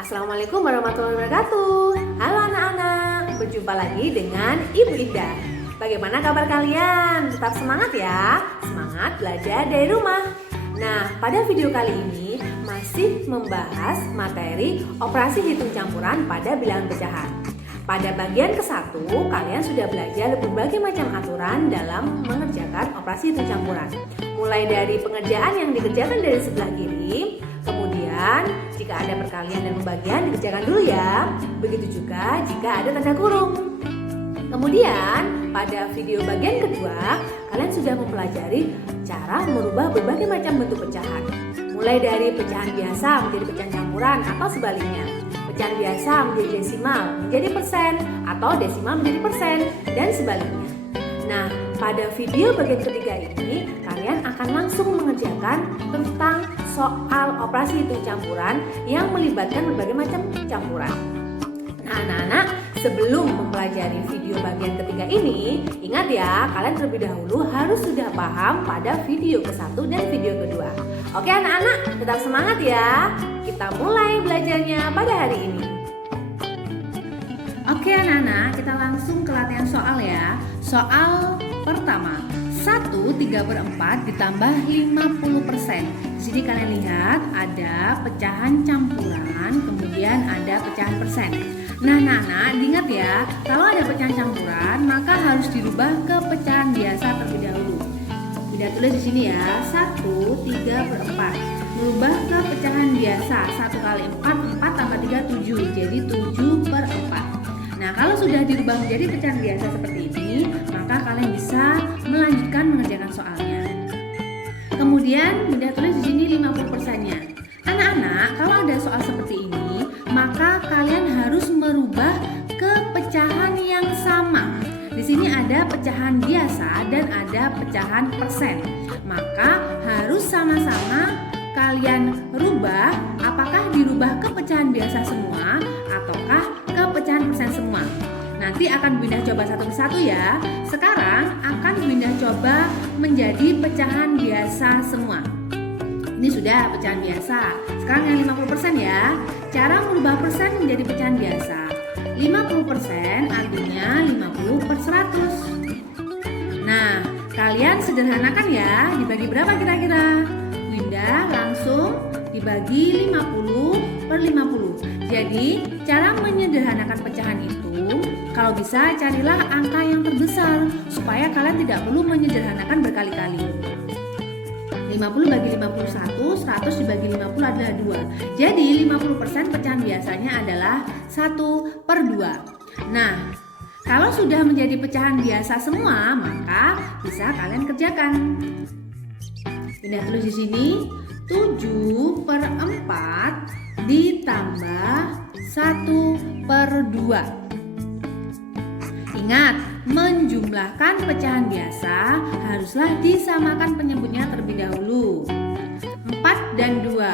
Assalamualaikum warahmatullahi wabarakatuh. Halo anak-anak, berjumpa lagi dengan Ibu Indah. Bagaimana kabar kalian? Tetap semangat ya, semangat belajar dari rumah. Nah, pada video kali ini masih membahas materi operasi hitung campuran pada bilangan pecahan. Pada bagian ke-1, kalian sudah belajar berbagai macam aturan dalam mengerjakan operasi hitung campuran. Mulai dari pengerjaan yang dikerjakan dari sebelah kiri, kemudian jika ada perkalian dan pembagian dikerjakan dulu ya. Begitu juga jika ada tanda kurung. Kemudian pada video bagian kedua, kalian sudah mempelajari cara merubah berbagai macam bentuk pecahan. Mulai dari pecahan biasa menjadi pecahan campuran atau sebaliknya. Pecahan biasa menjadi desimal menjadi persen atau desimal menjadi persen dan sebaliknya. Nah, pada video bagian ketiga ini kalian akan langsung mengerjakan tentang soal operasi hitung campuran yang melibatkan berbagai macam campuran. Nah, anak-anak, sebelum mempelajari video bagian ketiga ini, ingat ya, kalian terlebih dahulu harus sudah paham pada video ke-1 dan video kedua. Oke anak-anak, tetap semangat ya. Kita mulai belajarnya pada hari ini. Oke anak-anak, kita langsung ke latihan soal ya. Soal pertama, 1/3/4 ditambah 50%. Di sini kalian lihat ada pecahan campuran, kemudian ada pecahan persen. Nah, diingat ya, kalau ada pecahan campuran maka harus dirubah ke pecahan biasa terlebih dahulu. Tidak tulis di sini ya, 1/3/4. Merubah ke pecahan biasa, 1 kali 4, 4 tambah 3, 7. Jadi 7/4. Nah, kalau sudah dirubah menjadi pecahan biasa seperti ini, maka kalian bisa melanjutkan mengerjakan soalnya. Kemudian Bunda tulis di sini 50%-nya. Anak-anak, kalau ada soal seperti ini, maka kalian harus merubah ke pecahan yang sama. Di sini ada pecahan biasa dan ada pecahan persen. Maka harus sama-sama kalian rubah, apakah dirubah ke pecahan biasa semua ataukah ke pecahan persen semua. Nanti akan Bunda coba satu persatu ya. Sekarang akan Bunda coba menjadi pecahan biasa semua. Ini sudah pecahan biasa. Sekarang yang 50% ya. Cara merubah persen menjadi pecahan biasa. 50% artinya 50/100. Nah, kalian sederhanakan ya. Dibagi berapa kira-kira? Bunda langsung dibagi 50/50. Jadi cara menyederhanakan pecahan itu, kalau bisa carilah angka yang terbesar supaya kalian tidak perlu menyederhanakan berkali-kali. 50 bagi 51, 100 dibagi 50 adalah 2. Jadi 50% pecahan biasanya adalah 1/2. Nah, kalau sudah menjadi pecahan biasa semua, maka bisa kalian kerjakan. Bunda tulis di sini 7/4 ditambah 1/2. Ingat, menjumlahkan pecahan biasa haruslah disamakan penyebutnya terlebih dahulu. 4 dan 2.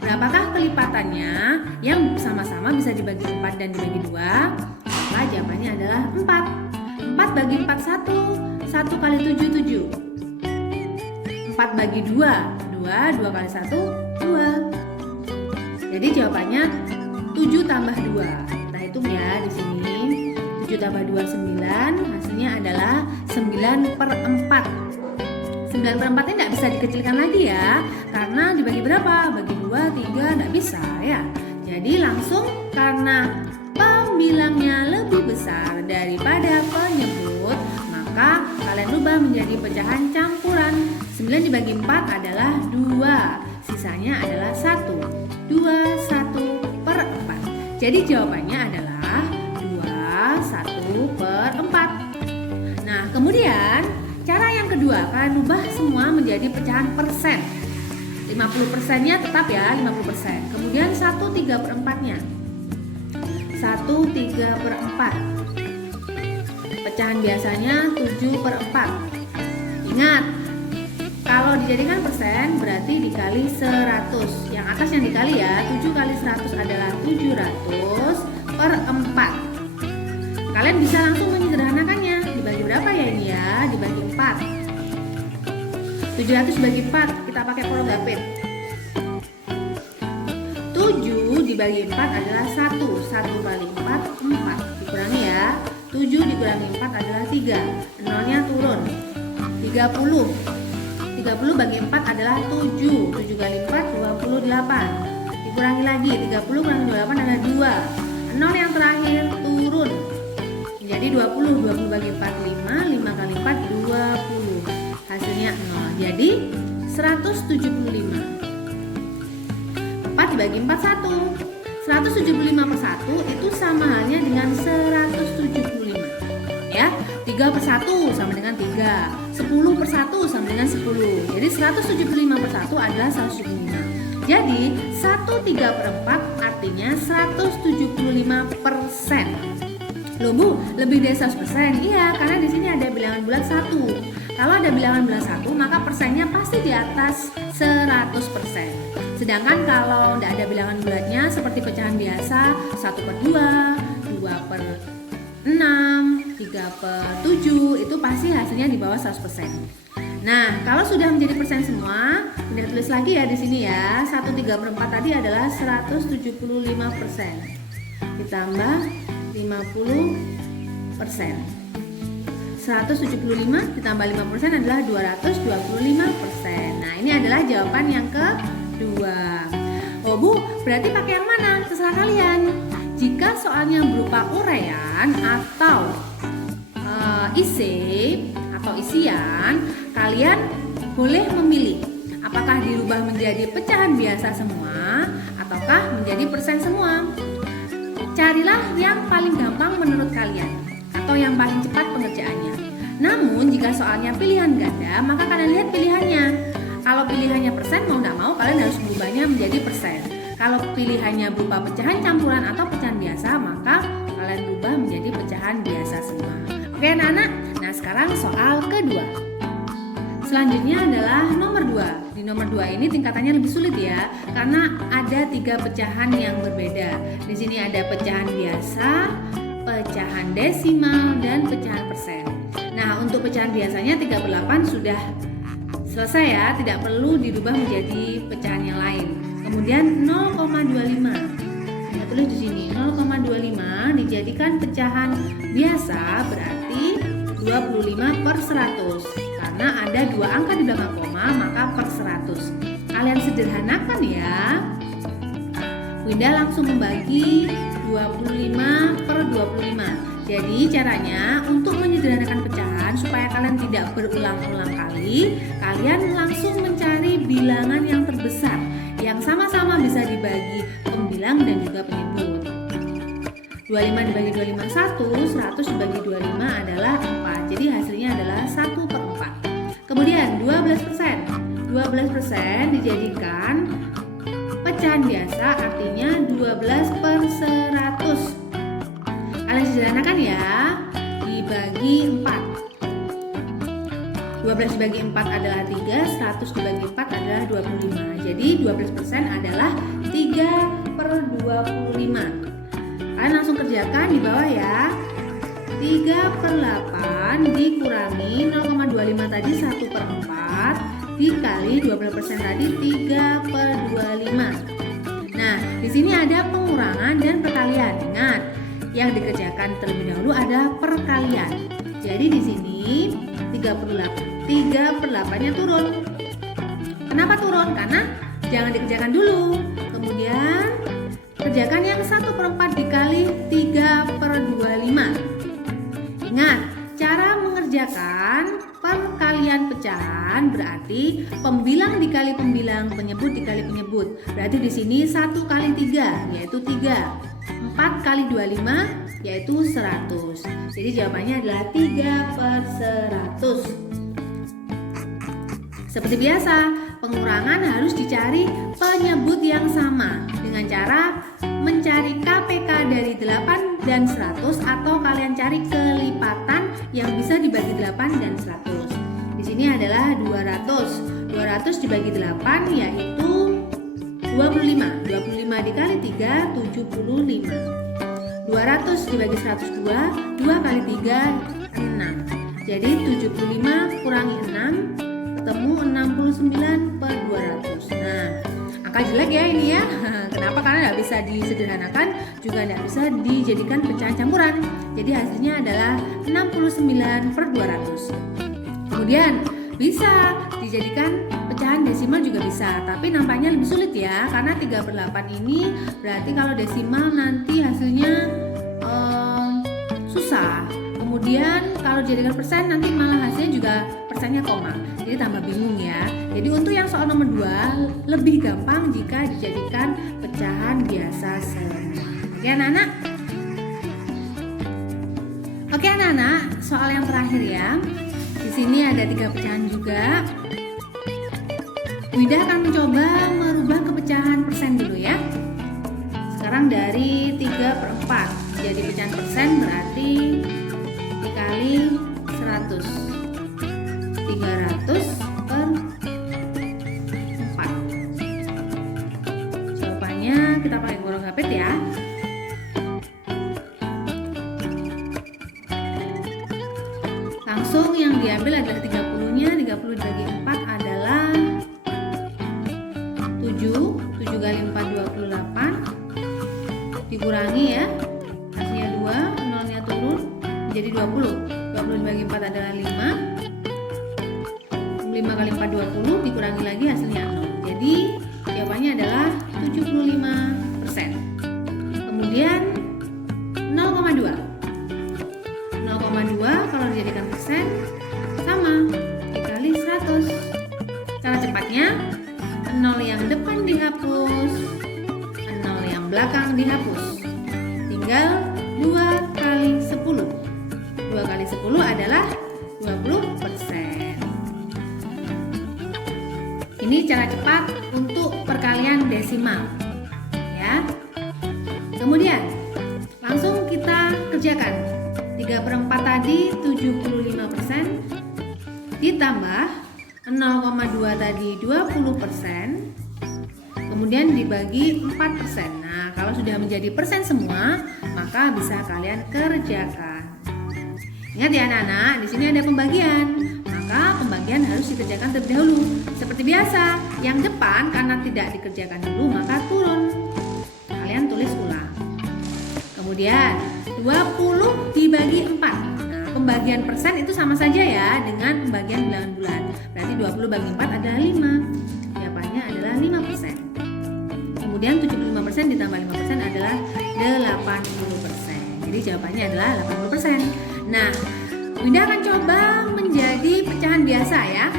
Berapakah kelipatannya yang sama-sama bisa dibagi 4 dan dibagi 2? Maka jawabannya adalah 4. 4 bagi 4 1. 1 kali 7 7. 4 bagi 2 2. 2 kali 1 2. Jadi jawabannya 7 tambah 2. Kita hitung ya di sini. 7 tambah 2 9, hasilnya adalah 9/4. 9/4 ini tidak bisa dikecilkan lagi ya, karena dibagi berapa? Bagi 2, 3, tidak bisa ya. Jadi langsung karena pembilangnya lebih besar daripada penyebut, maka kalian rubah menjadi pecahan campuran. 9 dibagi 4 adalah 2, sisanya adalah 1. 2 1/4. Jadi jawabannya adalah 1/4. Nah, kemudian cara yang kedua, kalian ubah semua menjadi pecahan persen. 50%-nya tetap ya, 50%. Kemudian 1/3/4-nya. 1/3/4. Pecahan biasanya 7/4. Ingat, kalau dijadikan persen berarti dikali 100. Yang atas yang dikali ya, 7 kali 100 adalah 700/4. Kalian bisa langsung menyederhanakannya. Dibagi berapa ya ini ya? Dibagi 4. 700 bagi 4, kita pakai pola gapit. 7 dibagi 4 adalah 1. 1 kali 4, 4. Dikurangi ya. 7 dikurangi 4 adalah 3. Nolnya turun. 30. 30 bagi 4 adalah 7. 7 kali 4, 28. Dikurangi lagi. 30 kurangi 28 adalah 2. Nol yang terakhir turun. Jadi 20. 20 bagi 4, 5. 5 kali 4, 20. Hasilnya 0. Jadi 175. 4 dibagi 4, 1. 175 per 1 itu sama halnya dengan 175 ya. 3 per 1 sama dengan 3. 10 per 1 sama dengan 10. Jadi 175 per 1 adalah 175. Jadi 1/3 per 4 artinya 175%. Loh Bu, lebih dari 100%? Iya, karena di sini ada bilangan bulat 1. Kalau ada bilangan bulat 1, maka persennya pasti di atas 100%. Sedangkan kalau tidak ada bilangan bulatnya seperti pecahan biasa 1/2, 2/6, 3/7 itu pasti hasilnya di bawah 100%. Nah, kalau sudah menjadi persen semua, kita tulis lagi ya di sini ya. 1/3 per 4 tadi adalah 175%. Ditambah 50%. 175 ditambah 5% adalah 225%. Nah, ini adalah jawaban yang kedua. Oh Bu, berarti pakai yang mana? Terserah kalian. Jika soalnya berupa uraian atau isi atau isian, kalian boleh memilih apakah dirubah menjadi pecahan biasa semua ataukah menjadi persen semua. Carilah yang paling gampang menurut kalian atau yang paling cepat pengerjaannya. Namun jika soalnya pilihan ganda, maka kalian lihat pilihannya. Kalau pilihannya persen, mau tidak mau kalian harus merubahnya menjadi persen. Kalau pilihannya berupa pecahan campuran atau pecahan biasa, maka kalian rubah menjadi pecahan biasa semua. Oke anak-anak, nah sekarang soal kedua. Selanjutnya adalah nomor 2. Di nomor 2 ini tingkatannya lebih sulit ya, karena ada 3 pecahan yang berbeda. Di sini ada pecahan biasa, pecahan desimal, dan pecahan persen. Nah, untuk pecahan biasanya 3/8 sudah selesai ya, tidak perlu dirubah menjadi pecahan yang lain. Kemudian 0,25. Kita tulis di sini 0,25 dijadikan pecahan biasa berarti 25/100. Karena ada 2 angka di belakang koma, maka per 100. Kalian sederhanakan ya. Winda langsung membagi 25/25. Jadi caranya untuk menyederhanakan pecahan supaya kalian tidak berulang-ulang kali, kalian langsung mencari bilangan yang terbesar yang sama-sama bisa dibagi pembilang dan juga penyebut. 25 dibagi 25 1, 100 dibagi 25 adalah 4. Jadi hasilnya adalah 1/4. Kemudian 12%. 12% dijadikan pecahan biasa artinya 12/100. Kalian sederhanakan ya, dibagi 4. 12 dibagi 4 adalah 3, 100 dibagi 4 adalah 25. Jadi 12% adalah 3/25. Kalian langsung kerjakan di bawah ya. 3/8 dikurangi 0,25 tadi 1/4 dikali 12% tadi 3/25. Nah, di sini ada pengurangan dan perkalian. Ingat, yang dikerjakan terlebih dahulu ada perkalian. Jadi di sini 3/8-nya turun. Kenapa turun? Karena jangan dikerjakan dulu. Kemudian kerjakan yang 1/4 dikali 3/25. Ingat, cara mengerjakan perkalian pecahan berarti pembilang dikali pembilang, penyebut dikali penyebut. Berarti di sini 1 kali 3 yaitu 3. 4 kali 25 yaitu 100. Jadi jawabannya adalah 3/100. Seperti biasa, pengurangan harus dicari penyebut yang sama dengan cara mencari KPK dari 8 dan 100 atau kalian cari kelipatan yang bisa dibagi 8 dan 100. Di sini adalah 200. 200 dibagi 8 yaitu 25. 25 dikali 3 75. 200 dibagi 102, 2 kali 3 6. Jadi 75 kurangi 6 ketemu 69/200. Nah, angka jelek ya ini ya. Kenapa? Karena nggak bisa disederhanakan, juga nggak bisa dijadikan pecahan campuran. Jadi hasilnya adalah 69/200. Kemudian bisa dijadikan pecahan desimal juga bisa, tapi nampaknya lebih sulit ya, karena 3/8 ini berarti kalau desimal nanti hasilnya susah. Kemudian kalau dijadikan persen nanti malah hasilnya juga persennya koma, jadi tambah bingung ya. Jadi untuk yang soal nomor 2 lebih gampang jika dijadikan pecahan biasa semua. Oke anak-anak? Oke anak-anak, soal yang terakhir ya. Di sini ada 3 pecahan juga. Wida akan mencoba merubah ke pecahan persen dulu ya. Sekarang dari 3/4 jadi pecahan persen berarti dikali 100. 300/4. Jawabannya kita pakai golong hapit ya. Langsung yang diambil adalah 30-nya. 30 dibagi 4 adalah 7. 7 kali 4 28. Dikurangi ya, hasilnya 2, nolnya turun menjadi 20. 20 dibagi 4 adalah 5. 5 kali 4 20, dikurangi lagi hasilnya 0. Jadi jawabannya adalah 75%. Kemudian 0,2. 0,2 kalau dijadikan persen sama dikali 100. Cara cepatnya 0 yang depan dihapus, 0 yang belakang dihapus. Tinggal 2 kali 10. 2 kali 10 adalah 20%. Ini cara cepat untuk perkalian desimal ya. Kemudian langsung kita kerjakan. 3/4 tadi 75%, ditambah 0,2 tadi 20%, kemudian dibagi 4%. Nah, kalau sudah menjadi persen semua, maka bisa kalian kerjakan. Ingat ya anak-anak, di sini ada pembagian. Maka pembagian harus dikerjakan terlebih dahulu. Seperti biasa, yang depan karena tidak dikerjakan dulu maka turun. Kalian tulis ulang. Kemudian 20 dibagi 4. Nah, pembagian persen itu sama saja ya dengan pembagian bilangan bulan. Berarti 20 bagi 4 adalah 5. Jawabannya adalah 5%. Kemudian 75% ditambah 5% adalah 80%. Jadi jawabannya adalah 80%. Nah, Winda akan coba menjadi pecahan biasa ya.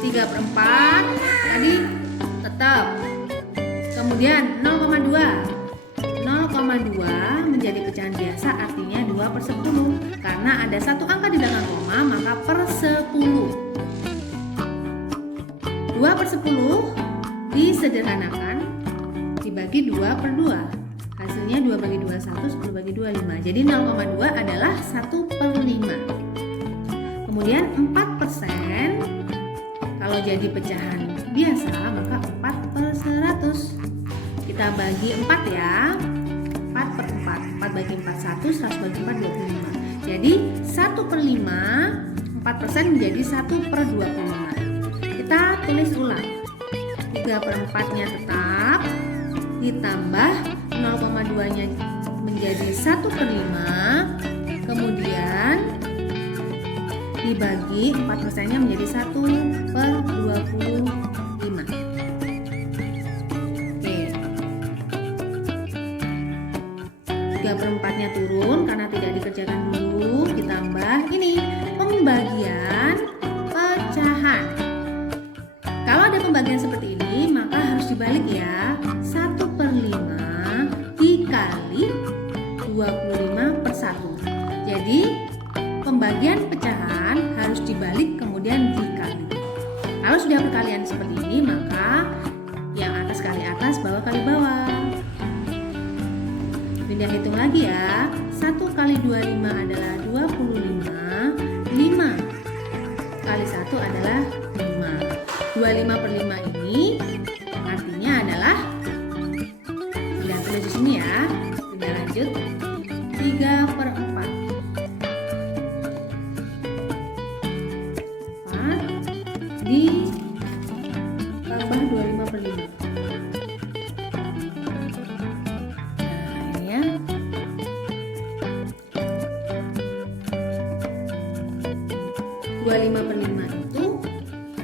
3/4 tadi tetap. Kemudian 0,2 menjadi pecahan biasa, artinya 2/10. Karena ada satu angka di belakang koma, maka per 10. 2/10 disederhanakan dibagi 2/2. Hasilnya 2 bagi 2 1, 10 bagi 2 5. Jadi 0,2 adalah 1/5. Kemudian 4% kalau jadi pecahan biasa maka 4/100. Kita bagi 4 ya. 4/4. 4 bagi 4 1, 100 bagi 4 25. Jadi 1/5, 4% menjadi 1/25. Kita tulis ulang. 3/4-nya tetap, ditambah 0,2-nya menjadi 1/5, kemudian dibagi 4%-nya menjadi 1/25. Oke. 3/4-nya turun karena tidak dikerjakan dulu, ditambah ini pembagian pecahan. Kalau ada pembagian seperti ini maka harus dibalik ya. 1/5 dikali 25/1. Jadi pembagian pecahan harus dibalik kemudian dikali. Kalau sudah perkalian seperti ini maka yang atas kali atas, bawah kali bawah. Pindah hitung lagi ya. 1 kali 25 adalah 25. 5 kali 1 adalah 5. 25/5 ini artinya adalah, kita tulis di sini ya. Kita lanjut 3/4. 4 ditambah 25/5. 25/5 itu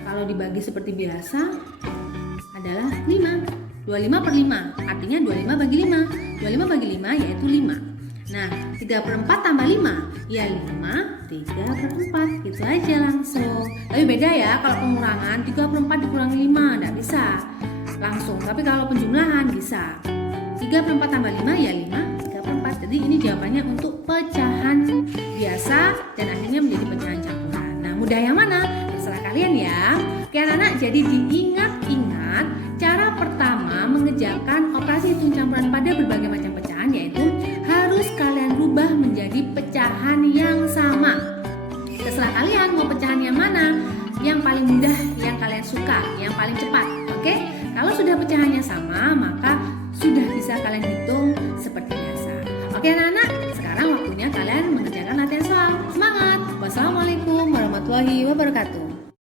kalau dibagi seperti biasa adalah 5. 25/5 artinya 25 bagi 5. 25 bagi 5 yaitu 5. Nah, 3/4 tambah 5 ya 5 3/4, gitu aja langsung. Tapi beda ya, kalau pengurangan 3/4 dikurangi 5 tidak bisa langsung, tapi kalau penjumlahan bisa. 3/4 tambah 5 ya 5 3/4. Jadi ini jawabannya untuk pecahan biasa dan akhirnya menjadi pecahan campuran. Nah, mudah yang mana? Terserah kalian ya. Oke anak-anak, jadi diingat-ingat cara pertama mengerjakan operasi hitung campuran pada berbagai macam pecahan, yaitu harus kalian rubah menjadi pecahan yang sama. Terserah kalian mau pecahan yang mana, yang paling mudah, yang kalian suka, yang paling cepat. Oke, kalau sudah pecahannya sama, maka sudah bisa kalian hitung seperti biasa. Oke anak-anak, sekarang waktunya kalian mengerjakan latihan soal. Semangat! Wassalamualaikum warahmatullahi wabarakatuh.